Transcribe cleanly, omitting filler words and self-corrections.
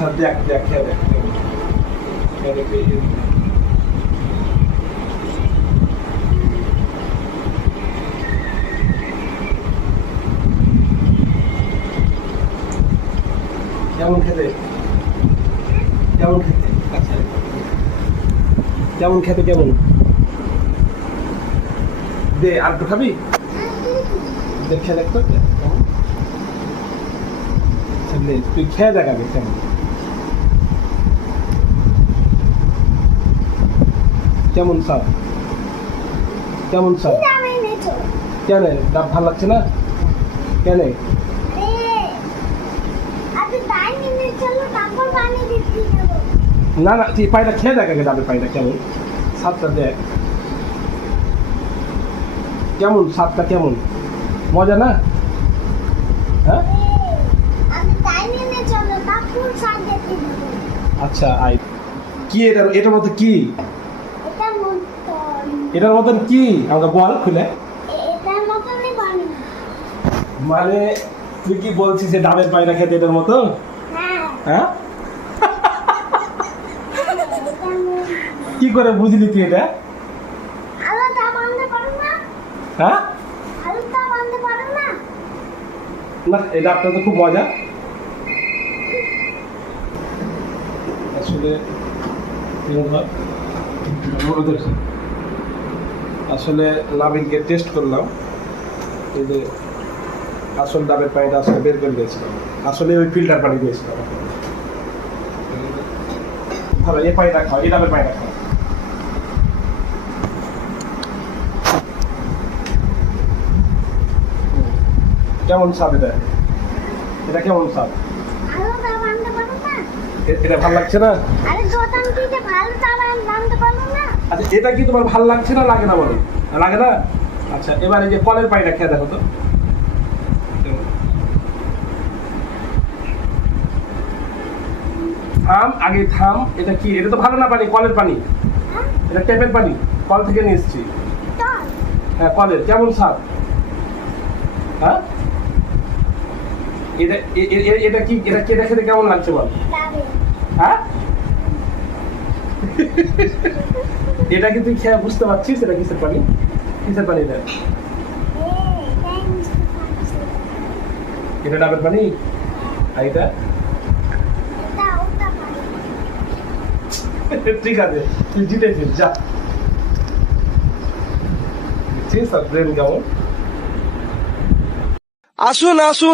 আচ্ছা দেখ দেখ খেয়ে দেখ খেয়ে দেখ কেমন খেতে কেমন খেতে আচ্ছা কেমন খেতে কেমন দে আর একটু খাবি দেখে দেখ তো তুই খেয়ে দেখ আগে কেমন কেমন স্বাদ কেমন স্বাদ কেন ডাব ভালো লাগছে না কেন না না তুই পায়টা খেয়ে দেখ আগে ডাবের পায়টা কেমন স্বাদটা দেখ কেমন স্বাদটা কেমন মজা না হ্যাঁ আচ্ছা আই কি এটার মধ্যে কি এটার মতন কি আমাকে বল খুলে মানে তুই কি বলছিস যে ডাবের পায়রা খেতে এটার মতো হ্যাঁ কি করে বুঝলি তুই এটা হ্যাঁ না এই ডাবটা তো খুব মজা আসলে আসলে নাবিলকে টেস্ট করলাম এই যে আসল ডাবের পানিটা আসলে বের করে দিয়েছিলাম আসলে ওই ফিল্টার পানি দিয়েছিলাম ভালো এই পানিটা খাও এই ডাবের পানিটা খাও কেমন স্বাদ এটা এটা কেমন স্বাদ এটা ভালো লাগছে না আচ্ছা এটা কি তোমার ভালো লাগছে না লাগে না বলো লাগে না আচ্ছা এবার এই যে কলের পানিটা খেয়ে দেখো তো থাম আগে থাম এটা কি এটা তো ভালো না পানি কলের পানি এটা ট্যাপের পানি কল থেকে নিয়ে এসেছি হ্যাঁ কলের কেমন স্বাদ হ্যাঁ এটা এটা কি এটা খেতে কেমন লাগছে বল হ্যাঁ এটা কি তুই খেয়ে বুঝতে পারছিস এটা কিসের পানি কিসের পানি এটা এটা ডাবের পানি আর এটা ঠিক আছে তুই জিতেছিস যা ঠিক আছে ব্রেন কেমন আসুন আসুন